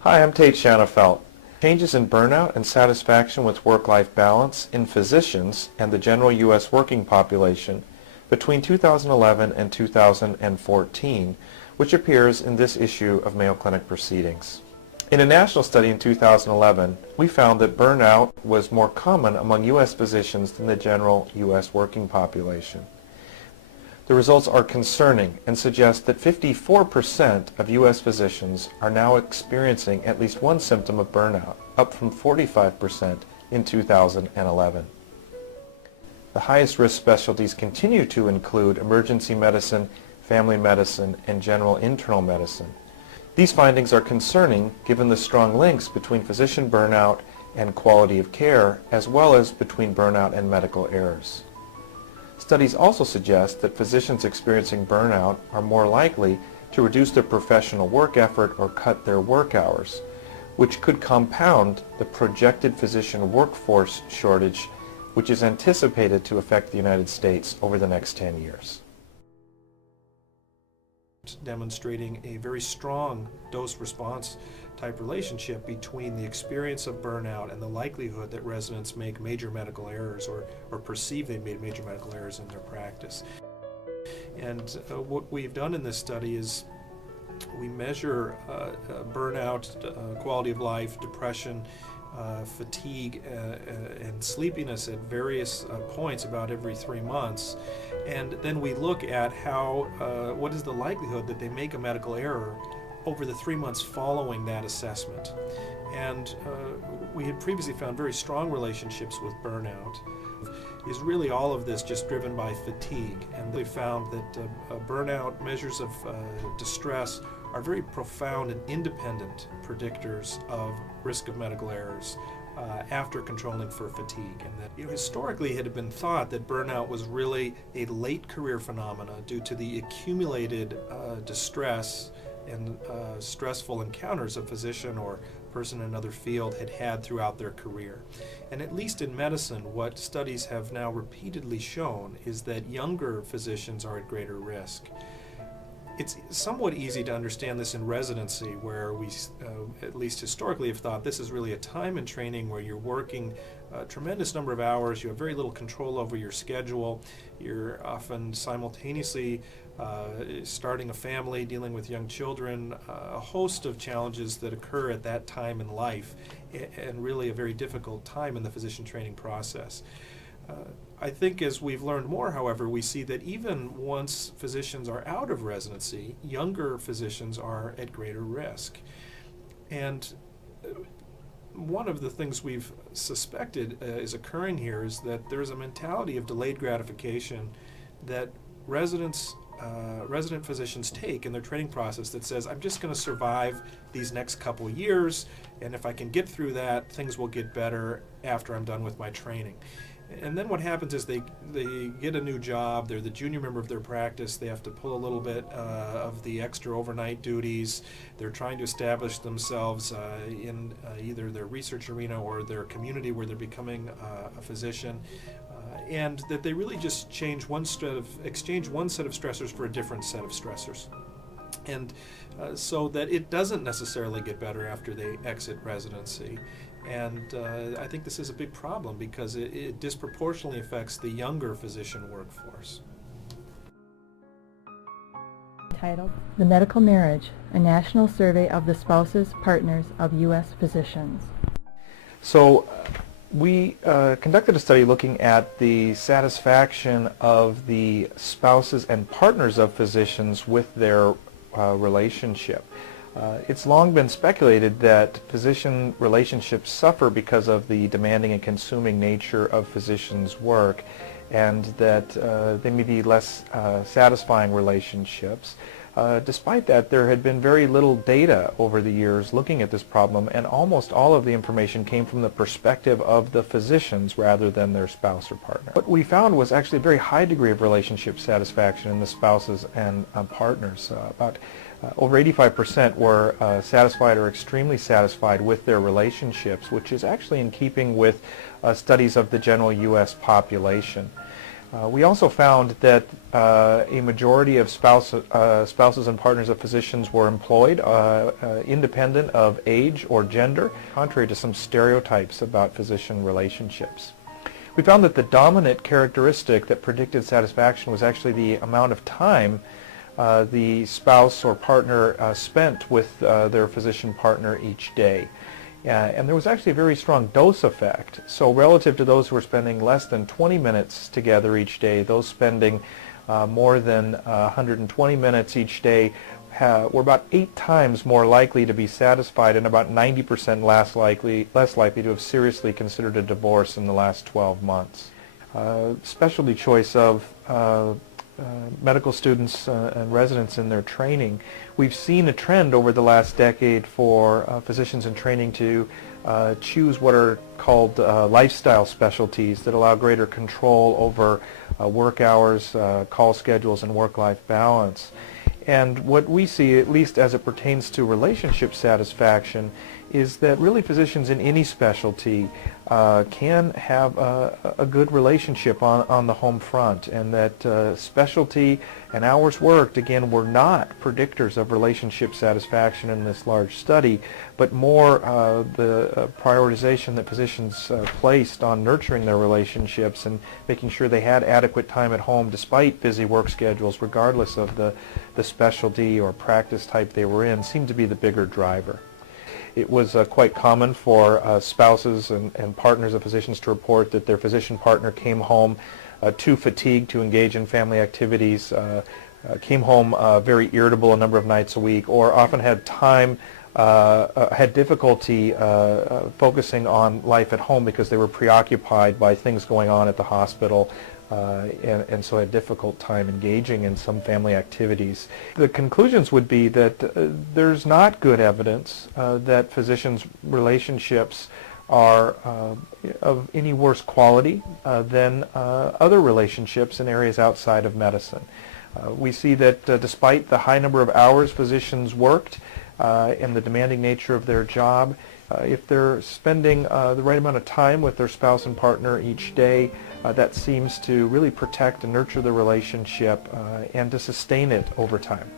Hi, I'm Tate Shanafelt. Changes in burnout and satisfaction with work-life balance in physicians and the general U.S. working population between 2011 and 2014, which appears in this issue of Mayo Clinic Proceedings. In a national study in 2011, we found that burnout was more common among U.S. physicians than the general U.S. working population. The results are concerning and suggest that 54% of U.S. physicians are now experiencing at least one symptom of burnout, up from 45% in 2011. The highest risk specialties continue to include emergency medicine, family medicine, and general internal medicine. These findings are concerning given the strong links between physician burnout and quality of care, as well as between burnout and medical errors. Studies also suggest that physicians experiencing burnout are more likely to reduce their professional work effort or cut their work hours, which could compound the projected physician workforce shortage, which is anticipated to affect the United States over the next 10 years. Demonstrating a very strong dose-response type relationship between the experience of burnout and the likelihood that residents make major medical errors or perceive they made major medical errors in their practice. And what we've done in this study is we measure burnout, quality of life, depression, fatigue, and sleepiness at various points about every 3 months. And then we look at what is the likelihood that they make a medical error over the 3 months following that assessment. And we had previously found very strong relationships with burnout. Is really all of this just driven by fatigue? And we found that burnout measures of distress are very profound and independent predictors of risk of medical errors after controlling for fatigue. And that historically it had been thought that burnout was really a late career phenomena due to the accumulated distress and stressful encounters a physician or person in another field had throughout their career. And at least in medicine, what studies have now repeatedly shown is that younger physicians are at greater risk. It's somewhat easy to understand this in residency, where we, at least historically, have thought this is really a time in training where you're working a tremendous number of hours, you have very little control over your schedule, you're often simultaneously starting a family, dealing with young children, a host of challenges that occur at that time in life, and really a very difficult time in the physician training process. I think as we've learned more, however, we see that even once physicians are out of residency, younger physicians are at greater risk. And one of the things we've suspected is occurring here is that there's a mentality of delayed gratification that resident physicians take in their training process that says, I'm just going to survive these next couple years, and if I can get through that, things will get better after I'm done with my training. And then what happens is they get a new job, they're the junior member of their practice, they have to pull a little bit of the extra overnight duties, they're trying to establish themselves in either their research arena or their community where they're becoming a physician, and that they really just exchange one set of stressors for a different set of stressors. And so that it doesn't necessarily get better after they exit residency. And I think this is a big problem because it disproportionately affects the younger physician workforce. Titled The Medical Marriage, a National Survey of the Spouses, Partners of U.S. Physicians. So we conducted a study looking at the satisfaction of the spouses and partners of physicians with their relationship. It's long been speculated that physician relationships suffer because of the demanding and consuming nature of physicians' work, and that they may be less satisfying relationships. Despite that, there had been very little data over the years looking at this problem, and almost all of the information came from the perspective of the physicians rather than their spouse or partner. What we found was actually a very high degree of relationship satisfaction in the spouses and partners. Over 85% were satisfied or extremely satisfied with their relationships, which is actually in keeping with studies of the general U.S. population. We also found that a majority of spouses and partners of physicians were employed independent of age or gender, contrary to some stereotypes about physician relationships. We found that the dominant characteristic that predicted satisfaction was actually the amount of time the spouse or partner spent with their physician partner each day. And there was actually a very strong dose effect. So relative to those who were spending less than 20 minutes together each day, those spending more than 120 minutes each day were about 8 times more likely to be satisfied and about 90% less likely to have seriously considered a divorce in the last 12 months. Specialty choice of medical students and residents in their training. We've seen a trend over the last decade for physicians in training to choose what are called lifestyle specialties that allow greater control over work hours, call schedules, and work-life balance. And what we see, at least as it pertains to relationship satisfaction, is that really physicians in any specialty can have a good relationship on the home front, and that specialty and hours worked, again, were not predictors of relationship satisfaction in this large study, but more the prioritization that physicians placed on nurturing their relationships and making sure they had adequate time at home despite busy work schedules, regardless of the specialty or practice type they were in, seemed to be the bigger driver. It was quite common for spouses and partners of physicians to report that their physician partner came home too fatigued to engage in family activities, came home very irritable a number of nights a week, or often had difficulty focusing on life at home because they were preoccupied by things going on at the hospital, and so had a difficult time engaging in some family activities. The conclusions would be that there's not good evidence that physicians' relationships are of any worse quality than other relationships in areas outside of medicine. We see that despite the high number of hours physicians worked and the demanding nature of their job, if they're spending the right amount of time with their spouse and partner each day, that seems to really protect and nurture the relationship and to sustain it over time.